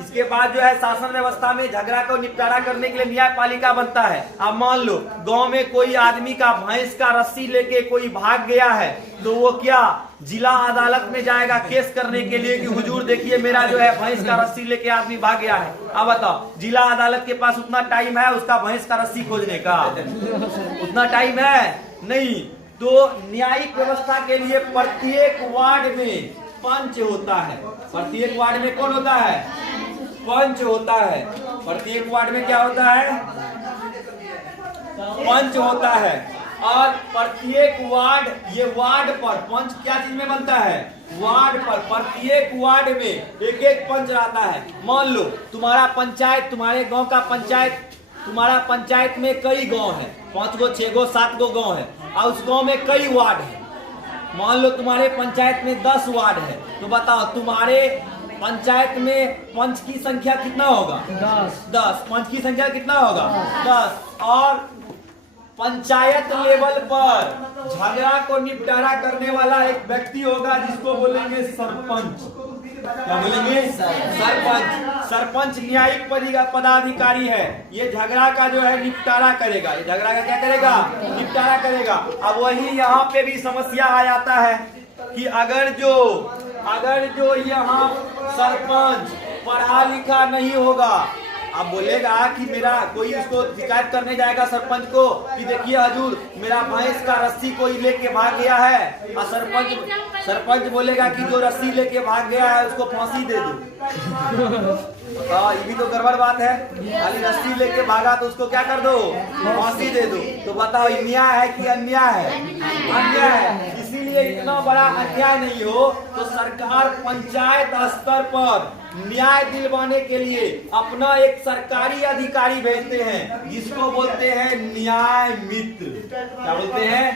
इसके बाद जो है शासन व्यवस्था में झगड़ा को निपटारा करने के लिए न्यायपालिका बनता है। अब मान लो गांव में कोई आदमी का भैंस का रस्सी लेके कोई भाग गया है, तो वो क्या जिला अदालत में जाएगा केस करने के लिए कि हुजूर देखिए मेरा जो है भैंस का रस्सी लेके आदमी भाग गया है। अब बताओ, जिला अदालत के पास उतना टाइम है उसका भैंस का रस्सी खोजने का? उतना टाइम है नहीं। तो न्यायिक व्यवस्था के लिए प्रत्येक वार्ड में पंच होता है। प्रत्येक वार्ड में कौन होता है? पंच होता है। प्रत्येक वार्ड में क्या होता है? पंच होता है। और प्रत्येक वार्ड, ये वार्ड पर पंच क्या चीज में बनता है? वार्ड पर। प्रत्येक वार्ड में एक एक पंच रहता है। मान लो तुम्हारा पंचायत, तुम्हारे गांव का पंचायत, तुम्हारा पंचायत में कई गांव है, 5 गो 6 गो 7 गो गांव है, और उस गांव में कई वार्ड है। मान लो तुम्हारे पंचायत में 10 वार्ड है, तो बताओ तुम्हारे पंचायत में पंच की संख्या कितना होगा? 10। पंच की संख्या कितना होगा? 10। और पंचायत लेवल पर झगड़ा को निपटारा करने वाला एक व्यक्ति होगा जिसको बोलेंगे सरपंच। क्या बोलेंगे? सरपंच। सरपंच न्यायिक पदाधिकारी है। ये झगड़ा का जो है निपटारा करेगा। ये झगड़ा का क्या करेगा? निपटारा करेगा। अब वही यहाँ पे भी समस्या आ जाता है कि अगर जो यहाँ सरपंच पढ़ा लिखा नहीं होगा, अब बोलेगा कि मेरा कोई इसको शिकायत करने जाएगा सरपंच को कि देखिए हजूर मेरा भैंस का रस्सी कोई लेके भाग गया है, और सरपंच बोलेगा कि जो रस्सी लेके भाग गया है उसको फांसी दे दो। ये भी तो गड़बड़ बात है। खाली रस्सी लेके भागा तो उसको क्या कर दो, फांसी दे दो। तो बताओ न्याय है कि अन्याय है? अन्याय है। इसीलिए इतना बड़ा अन्याय नहीं हो तो सरकार पंचायत स्तर पर न्याय दिलवाने के लिए अपना एक सरकारी अधिकारी भेजते हैं जिसको बोलते हैं न्याय मित्र। क्या बोलते हैं?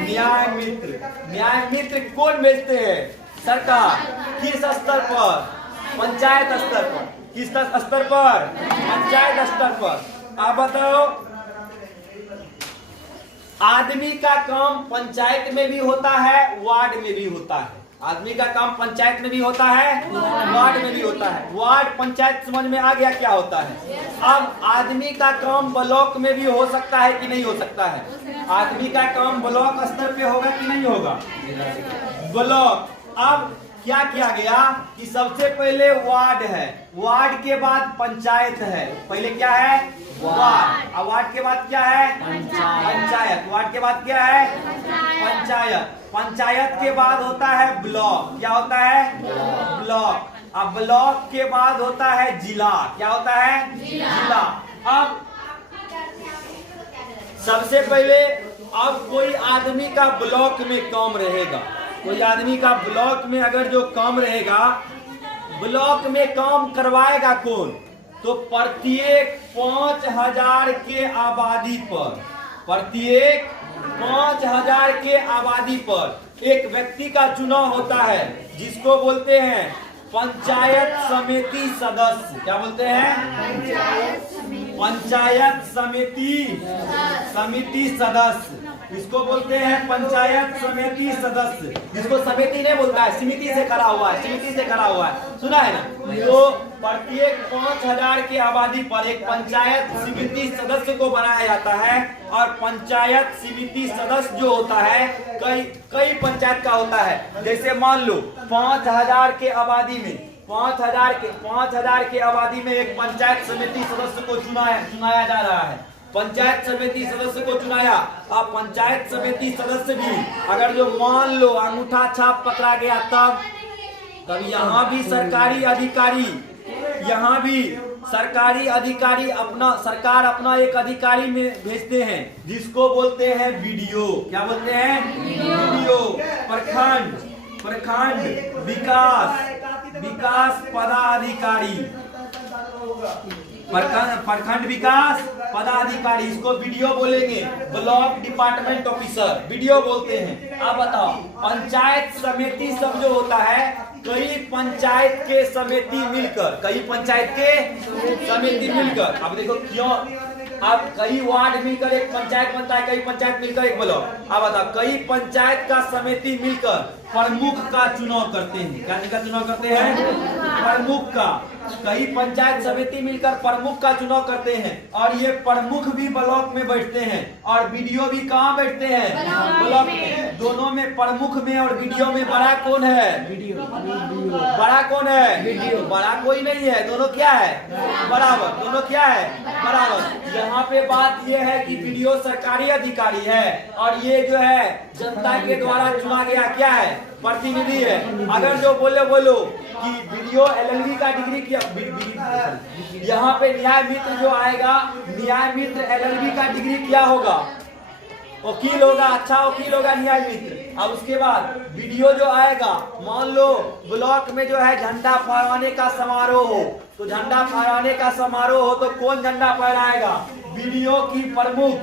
न्याय मित्र। न्याय मित्र कौन भेजते हैं? सरकार। किस स्तर पर? पंचायत स्तर पर। किस स्तर पर? पंचायत स्तर पर। आप बताओ, आदमी का काम पंचायत में भी होता है, वार्ड में भी होता है। आदमी का काम पंचायत में भी होता है, वार्ड में भी होता है। वार्ड पंचायत समझ में आ गया क्या होता है? अब आदमी का काम ब्लॉक में भी हो सकता है कि नहीं हो सकता है? आदमी का काम ब्लॉक स्तर पे होगा कि नहीं होगा? ब्लॉक। अब क्या किया गया कि सबसे पहले वार्ड है, वार्ड के बाद पंचायत है। पहले क्या है? वार्ड। अब वार्ड के बाद क्या है? पंचायत। वार्ड के बाद क्या है? पंचायत। पंचायत के बाद होता है ब्लॉक। क्या होता है? ब्लॉक। अब ब्लॉक के बाद होता है जिला। क्या होता है? जिला। अब सबसे पहले अब कोई आदमी का ब्लॉक में काम रहेगा, कोई आदमी का ब्लॉक में अगर जो काम रहेगा, ब्लॉक में काम करवाएगा कौन? तो प्रत्येक 5000 के आबादी पर, प्रत्येक 5000 के आबादी पर एक व्यक्ति का चुनाव होता है जिसको बोलते हैं पंचायत समिति सदस्य। क्या बोलते हैं? पंचायत समिति सदस्य। इसको बोलते हैं पंचायत समिति सदस्य। इसको समिति नहीं बोलता है, समिति से खड़ा हुआ है, समिति से खड़ा हुआ है। सुना है ना? तो प्रत्येक 5000 की आबादी पर एक पंचायत समिति सदस्य को बनाया जाता है। और पंचायत समिति सदस्य जो होता है कई पंचायत का होता है। जैसे मान लो 5000 के आबादी में 5000 के आबादी में एक पंचायत समिति सदस्य को चुनाया जा रहा है। पंचायत समिति सदस्य को चुनाया। अब पंचायत समिति सदस्य भी अगर जो मान लो अंगूठा छाप पकड़ा गया तब यहाँ भी सरकारी अधिकारी अपना सरकार अपना एक अधिकारी में भेजते हैं जिसको बोलते हैं बीडीओ। क्या बोलते हैं? बीडीओ। प्रखंड विकास पदाधिकारी। प्रखंड विकास पदाधिकारी, इसको बीडीओ बोलेंगे। ब्लॉक डिपार्टमेंट ऑफिसर बीडीओ बोलते हैं। अब बताओ, पंचायत समिति सब जो होता है कई पंचायत के समिति मिलकर, अब देखो क्यों, अब कई वार्ड मिलकर एक पंचायत बनता है, कई पंचायत मिलकर एक ब्लॉक। अब बताओ, कई पंचायत का समिति मिलकर प्रमुख का चुनाव करते हैं। क्या चुनाव करते हैं? प्रमुख का। कई पंचायत समिति मिलकर प्रमुख का चुनाव करते हैं और ये प्रमुख भी ब्लॉक में बैठते हैं और बीडीओ भी कहाँ बैठते हैं? ब्लॉक में। दोनों में, प्रमुख में और बीडीओ में बड़ा कौन है? बड़ा कौन है? बीडीओ। बड़ा कोई नहीं है, दोनों क्या है? बराबर। दोनों क्या है? बराबर। यहाँ पे बात ये है कि बीडीओ सरकारी अधिकारी है और ये जो है जनता के द्वारा चुना गया क्या है? प्रतिनिधि है। अगर जो बोलो कि बीडीओ एलएलबी का डिग्री किया, यहाँ पे न्याय मित्र जो आएगा, न्याय मित्र एलएलबी का डिग्री किया होगा, वकील होगा, अच्छा वकील होगा न्याय मित्र। अब उसके बाद बीडीओ जो आएगा, मान लो ब्लॉक में जो है झंडा फहराने का समारोह हो, तो झंडा फहराने का समारोह हो तो कौन झंडा फहराएगा? बीडीओ की प्रमुख।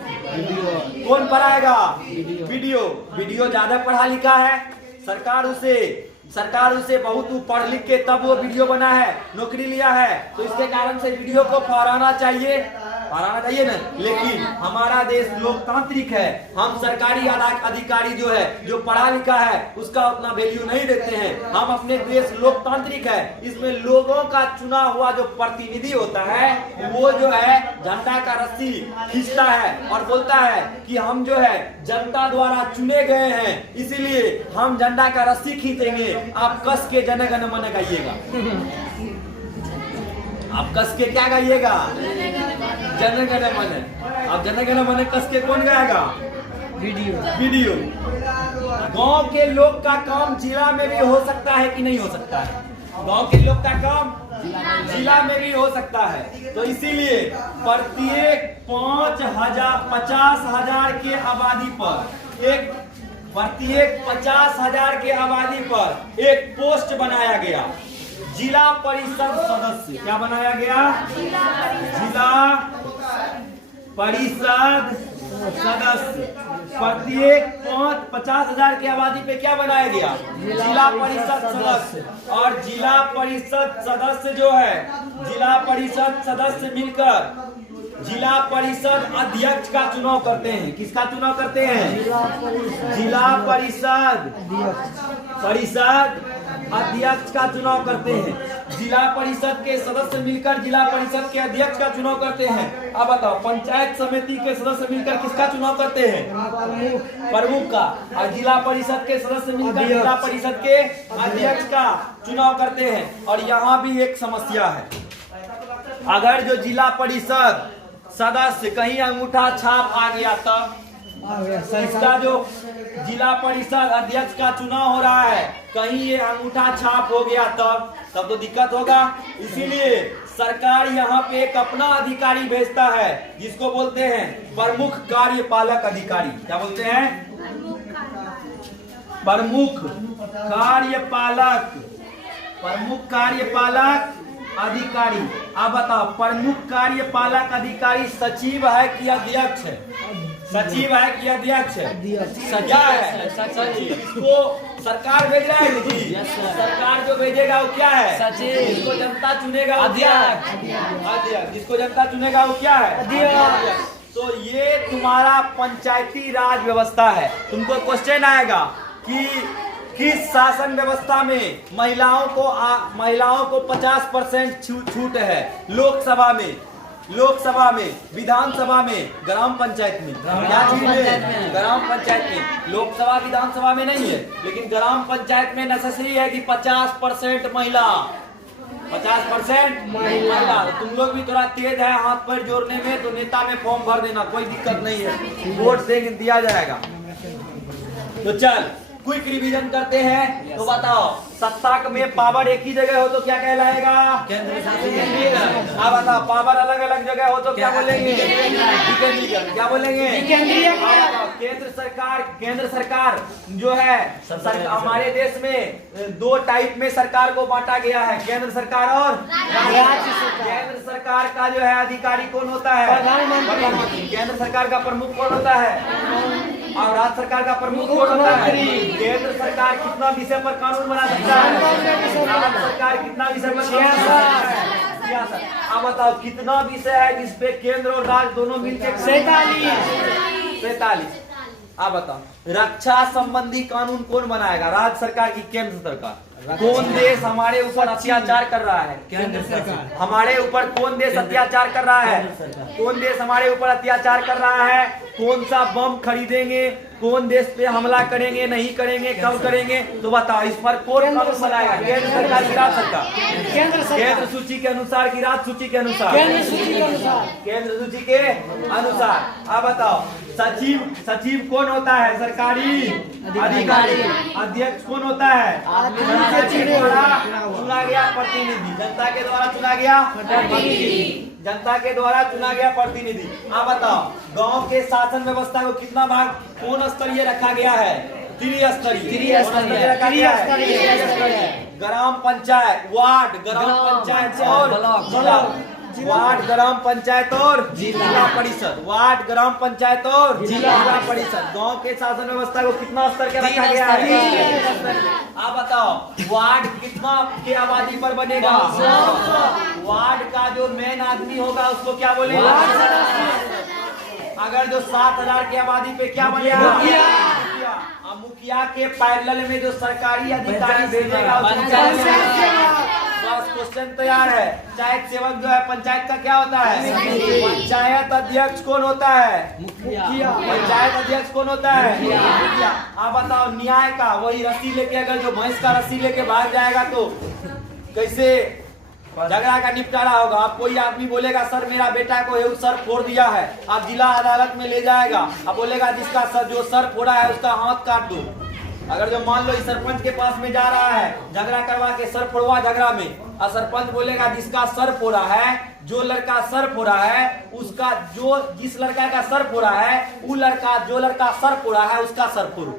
कौन फहराएगा? बीडीओ। बीडीओ ज्यादा पढ़ा लिखा है, सरकार उसे बहुत पढ़ लिख के तब वो बीडीओ बना है, नौकरी लिया है, तो इसके कारण से बीडीओ को फहराना चाहिए ना। लेकिन हमारा देश लोकतांत्रिक है, हम सरकारी अधिकारी जो है, जो पढ़ा लिखा है, उसका उतना वैल्यू नहीं देते हैं। हम अपने देश लोकतांत्रिक है, इसमें लोगों का चुना हुआ जो प्रतिनिधि होता है वो जो है झंडा का रस्सी खींचता है और बोलता है कि हम जो है जनता द्वारा चुने गए हैं, इसीलिए हम झंडा का रस्सी खींचेंगे, आप कस के जन गण मन गाइएगा। आप कस के क्या गाइएगा? जन गण मन। अब जन गण मन कस के कौन गाएगा? वीडियो। गांव के लोग का काम जिला में भी हो सकता है कि नहीं हो सकता है? गांव के लोग का काम जिला में भी हो सकता है। तो इसीलिए प्रत्येक 50,000 के आबादी पर प्रत्येक 50,000 के आबादी पर एक पोस्ट बनाया गया, जिला परिषद सदस्य। क्या बनाया गया? जिला परिषद सदस्य। प्रत्येक 50,000 की आबादी पे क्या बनाया गया? जिला परिषद सदस्य। और जिला परिषद सदस्य जो है, जिला परिषद सदस्य मिलकर जिला परिषद अध्यक्ष का चुनाव करते हैं। किसका चुनाव करते हैं? जिला परिषद अध्यक्ष का चुनाव करते हैं। जिला परिषद के सदस्य मिलकर जिला परिषद के अध्यक्ष का चुनाव करते हैं। अब बताओ, पंचायत समिति के सदस्य मिलकर किसका चुनाव करते हैं? प्रमुख का। और जिला परिषद के सदस्य मिलकर जिला परिषद के अध्यक्ष का चुनाव करते हैं। और यहाँ भी एक समस्या है, अगर जो जिला परिषद सदस्य कहीं अंगूठा छाप आ गया तब इसका जो जिला परिषद अध्यक्ष का चुनाव हो रहा है, कहीं ये अंगूठा छाप हो गया तब तो दिक्कत होगा। इसीलिए सरकार यहाँ पे एक अपना अधिकारी भेजता है, जिसको बोलते हैं प्रमुख कार्यपालक अधिकारी। क्या बोलते हैं? प्रमुख कार्यपालक अधिकारी। आप बताओ, प्रमुख कार्यपालक अधिकारी सचिव है कि अध्यक्ष है? सचिव है कि अध्यक्ष है? क्या है? सचिव। इसको सरकार भेज रहा है, लेकिन सरकार जो भेजेगा वो क्या है? सचिव। जिसको जनता चुनेगा अध्यक्ष। जिसको जनता चुनेगा वो क्या है? अध्यक्ष। तो ये तुम्हारा पंचायती राज व्यवस्था है। तुमको क्वेश्चन आएगा कि किस शासन व्यवस्था में महिलाओं को 50% छूट है? लोकसभा में, विधानसभा में, ग्राम पंचायत में। क्या चीज में? ग्राम पंचायत में। लोकसभा विधानसभा में नहीं है, लेकिन ग्राम पंचायत में नेसेसरी है कि 50% महिला। 50% महिला। तुम लोग भी थोड़ा तेज है हाथ पैर जोड़ने में, तो नेता में फॉर्म भर देना, कोई दिक्कत नहीं है, वोट देंगे दिया जाएगा। तो चल क्विक रिवीजन करते हैं। तो बताओ, सत्ता में पावर एक ही जगह हो तो क्या कहलाएगा? केंद्र शासित। अब बताओ, पावर अलग अलग जगह हो तो क्या बोलेंगे? क्या बोलेंगे? केंद्र सरकार जो है, हमारे देश में 2 टाइप में सरकार को बांटा गया है, केंद्र सरकार और राज्य सरकार। केंद्र सरकार का जो है अधिकारी कौन होता है? प्रधानमंत्री। केंद्र सरकार का प्रमुख कौन होता है? और राज्य सरकार का प्रमुख कौन होता है? केंद्र सरकार कितना विषय पर कानून बना सकता है? राज्य सरकार कितना विषय पर सियासत। अब बताओ, कितना विषय है जिसपे केंद्र और राज्य दोनों मिलकर? 47। अब बताओ, रक्षा संबंधी कानून कौन बनाएगा? राज्य सरकार की केंद्र सरकार? कौन देश हमारे ऊपर अत्याचार कर रहा है? केंद्र सरकार। हमारे ऊपर कौन देश अत्याचार कर रहा है? कौन देश हमारे ऊपर अत्याचार कर रहा है? कौन सा बम खरीदेंगे? कौन देश पे हमला करेंगे, नहीं करेंगे, कब करेंगे? तो बताओ, इस पर कौन कानून बनाएगा? केंद्र सरकार की राज्य सरकार? केंद्र सूची के अनुसार की राज्य सूची के अनुसार? केंद्र सूची के अनुसार। अब बताओ, सचिव कौन होता है? सरकारी अधिकारी। अध्यक्ष कौन होता है? चुना गया प्रतिनिधि। जनता के द्वारा चुना गया प्रतिनिधि। जनता के द्वारा चुना गया प्रतिनिधि। आप बताओ, गांव के शासन व्यवस्था को कितना भाग कौन स्तरीय रखा गया है? त्रिस्तरीय रखा गया है। ग्राम पंचायत, वार्ड, ग्राम पंचायत और ब्लॉक। वार्ड, ग्राम पंचायत और जिला परिषद। वार्ड, ग्राम पंचायत और जिला परिषद। गांव के शासन व्यवस्था को कितना स्तर के रखा गया है? आप बताओ, वार्ड कितना के आबादी पर बनेगा? वार्ड का जो मेन आदमी होगा उसको क्या बोलेगा? अगर जो 7,000 की आबादी पे क्या बनेगा? मुखिया के पैरेलल में जो सरकारी अधिकारी भेजेगा, बस क्वेश्चन तैयार है। पंचायत सेवक जो है, पंचायत का क्या होता है? पंचायत अध्यक्ष कौन होता है? मुखिया। पंचायत अध्यक्ष कौन होता है? मुखिया। आप बताओ, न्याय का वही रस्सी लेके, अगर जो भैंस का रस्सी लेके भाग जाएगा तो कैसे झगड़ा का निपटारा होगा। अब कोई आदमी बोलेगा सर मेरा बेटा को ये सर फोड़ दिया है, आप जिला अदालत में ले जाएगा, अब बोलेगा जिसका सर जो सर फोड़ा है उसका हाथ काट दो। अगर जो मान लो इस सरपंच के पास में जा रहा है झगड़ा करवा के सर फोड़वा झगड़ा में, और सरपंच बोलेगा जिसका सर फोड़ा है, जो लड़का सर फोड़ा है उसका, जो जिस लड़का का सर फोड़ा है वो लड़का, जो लड़का सर फोड़ा है उसका सर फोड़ो।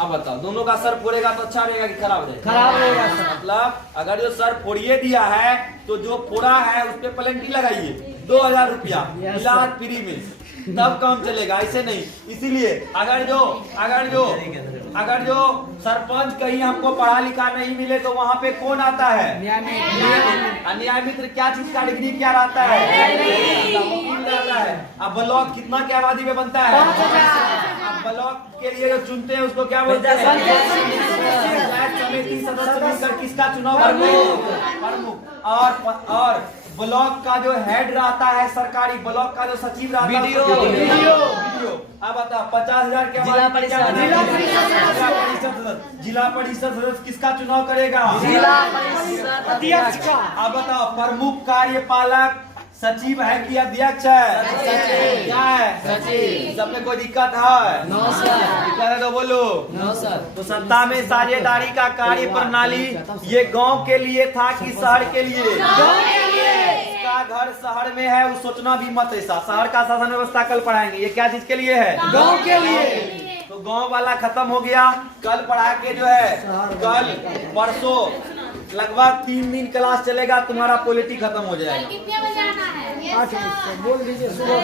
अब बताओ दोनों का सर फोड़ेगा तो अच्छा रहेगा कि खराब रहेगा? खराब रहेगा। मतलब अगर जो सर फोड़िए दिया है तो जो फोड़ा है उस पे पेनल्टी लगाइए 2000 रुपया इलाज फ्री में, तब काम चलेगा, ऐसे नहीं। इसीलिए अगर जो सरपंच कहीं हमको पढ़ा लिखा नहीं मिले तो वहाँ पे कौन आता है? न्याय मित्र। क्या चीज का डिग्री क्या रहता है? वकील रहता है। अब ब्लॉक कितना की आबादी में बनता है? अब ब्लॉक के लिए जो चुनते हैं उसको क्या बोलते हैं? पंचायत समिति सदस्य मिलकर किसका चुनाव करते हैं? प्रमुख। और ब्लॉक का जो हेड रहता है सरकारी, ब्लॉक का जो सचिव रहता है वीडियो। अब बता 50,000 के जिला परिषद सदस्य किसका चुनाव करेगा? जिला परिषद अध्यक्ष का। अब बताओ प्रमुख कार्यपालक सचिव है कि अध्यक्ष है? क्या है? सचिव। सब में कोई दिक्कत है? No sir. दिक्कत है तो बोलो। No sir. तो सत्ता में साझेदारी का कार्य प्रणाली ये गांव के लिए था कि शहर के लिए? इसका घर शहर में है, वो सोचना भी मत ऐसा। शहर का शासन व्यवस्था कल पढ़ाएंगे। ये क्या चीज के लिए है? गांव के लिए। तो गांव वाला खत्म हो गया। कल पढ़ा के जो है कल परसों लगभग 3 दिन क्लास चलेगा, तुम्हारा पॉलिटी खत्म हो जाएगा। कितने बजे आना है? 8 बजे बोल दीजिए सुबह।